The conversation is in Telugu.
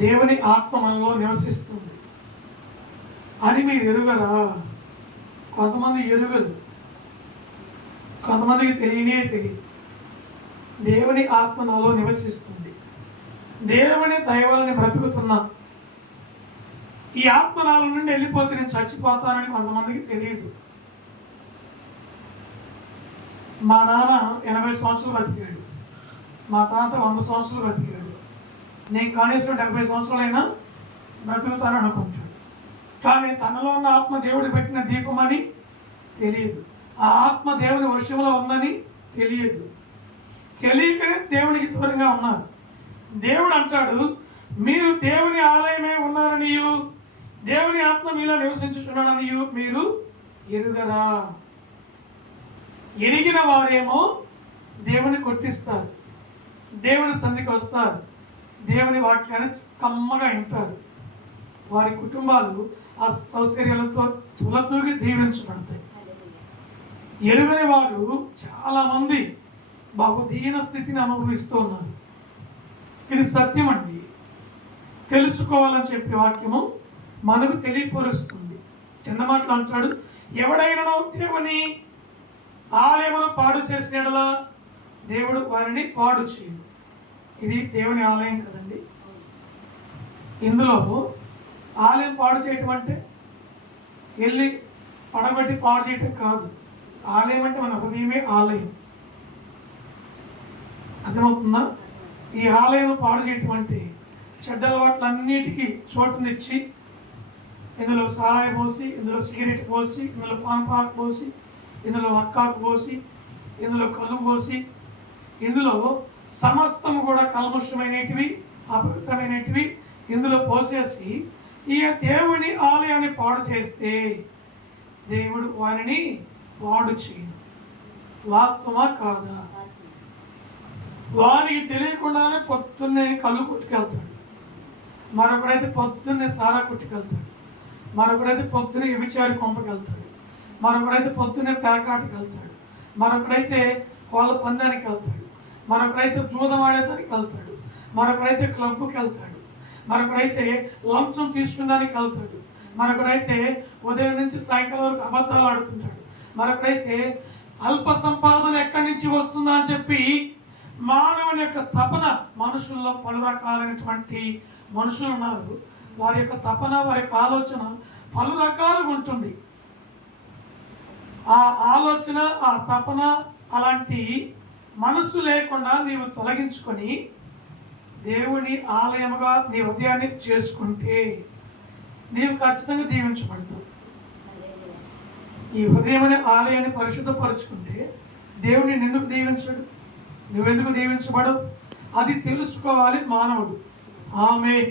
దేవుని ఆత్మ మనలో నివసిస్తుంది అని మీరు ఎరుగరా? కొంతమంది ఎరుగరు, కొంతమందికి తెలియదు. దేవుని ఆత్మ నాలో నివసిస్తుంది, దేవుని దయవలని బ్రతుకుతున్నా. ఈ ఆత్మ నాలో నుండి వెళ్ళిపోతే నేను చచ్చిపోతానని కొంతమందికి తెలియదు. మా నాన్న 80 సంవత్సరాలు బతికాడు, మా తాత 100 సంవత్సరాలు బతికాడు. నేను కనీసం 70 సంవత్సరాలైనా బ్రతుకుతాను అనుకుంటాడు. కానీ తనలో ఉన్న ఆత్మ దేవుడు పెట్టిన దీపం అని తెలియదు, ఆ ఆత్మ దేవుని వశంలో ఉందని తెలియదు. తెలియకనే దేవునికి దూరంగా ఉన్నారు. దేవుడు అంటాడు, మీరు దేవుని ఆలయమే ఉన్నారనియు దేవుని ఆత్మ మీలో నివసించుచున్నాడనియు మీరు ఎరుగరా? ఎరిగిన వారేమో దేవుని కొట్టిస్తారు, దేవుని సంధికి వస్తారు, దేవుని వాక్యాన్ని కమ్మగా వింటారు. వారి కుటుంబాలు ఆ సౌకర్యాలతో తులతూగి దీవించబడతాయి. ఎరుగని వారు చాలామంది బహుదీన స్థితిని అనుభవిస్తూ ఉన్నారు. ఇది సత్యం అండి. తెలుసుకోవాలని చెప్పే వాక్యము మనకు తెలియపరుస్తుంది. చిన్న మాటలు అంటాడు, ఎవడైనా దేవుని ఆలయమును పాడు చేసినలా దేవుడు వారిని పాడు చేయడు. ఇది దేవుని ఆలయం కదండి. ఇందులో ఆలయం పాడు చేయటం అంటే వెళ్ళి పడగొట్టి పాడు చేయటం కాదు. ఆలయం అంటే మన హృదయమే ఆలయం. అర్థమవుతుందా? ఈ ఆలయం పాడు చేయటం అంటే చెడ్డ అలవాట్లన్నిటికీ చోటునిచ్చి ఇందులో సారాయి పోసి, ఇందులో సిగరెట్ పోసి, ఇందులో పాన్పాకు పోసి, ఇందులో అక్కాకు పోసి, ఇందులో కళ్ళు పోసి, ఇందులో సమస్తము కూడా కల్ముషమైనటివి, అపవిత్రమైనటివి ఇందులో పోసేసి ఈ దేవుని ఆలయాన్ని పాడు చేస్తే దేవుడు వారిని పాడు చేయను. వాస్తవమా కాదా? వానికి తెలియకుండానే పొద్దున్నే కళ్ళు కొట్టుకెళ్తాడు, మరొకడైతే పొద్దున్నే సారా కొట్టుకెళ్తాడు, మరొకడైతే పొద్దున్నే వ్యభిచారి కొంపకెళ్తాడు, మరొకడైతే పొద్దున్నే పేకాటికి వెళ్తాడు, మరొకడైతే కోళ్ళ పందానికి వెళ్తాడు, మరొకడైతే జూదం ఆడేదానికి వెళ్తాడు, మరొకడైతే క్లబ్కి వెళ్తాడు, మరొకడైతే లంచం తీసుకునేదానికి వెళ్తాడు, మరొకడైతే ఉదయం నుంచి సాయంకాలం వరకు అబద్ధాలు ఆడుతుంటాడు, మరొకడైతే అల్ప సంపాదన ఎక్కడి నుంచి వస్తుందా అని చెప్పి మానవుని యొక్క తపన. మనుషుల్లో పలు రకాలైనటువంటి మనుషులు ఉన్నారు. వారి యొక్క తపన, వారి యొక్క ఆలోచన పలు రకాలుగా ఉంటుంది. ఆ ఆలోచన, ఆ తపన, అలాంటి మనస్సు లేకుండా నీవు తొలగించుకొని దేవుని ఆలయముగా నీ హృదయాన్ని చేసుకుంటే నీవు ఖచ్చితంగా దీవించబడతావు. ఈ హృదయం అనే ఆలయాన్ని పరిశుద్ధపరుచుకుంటే దేవుని ఎందుకు దీవించడు? నువ్వెందుకు దీవించబడవు? అది తెలుసుకోవాలి మానవుడు. ఆమేన్.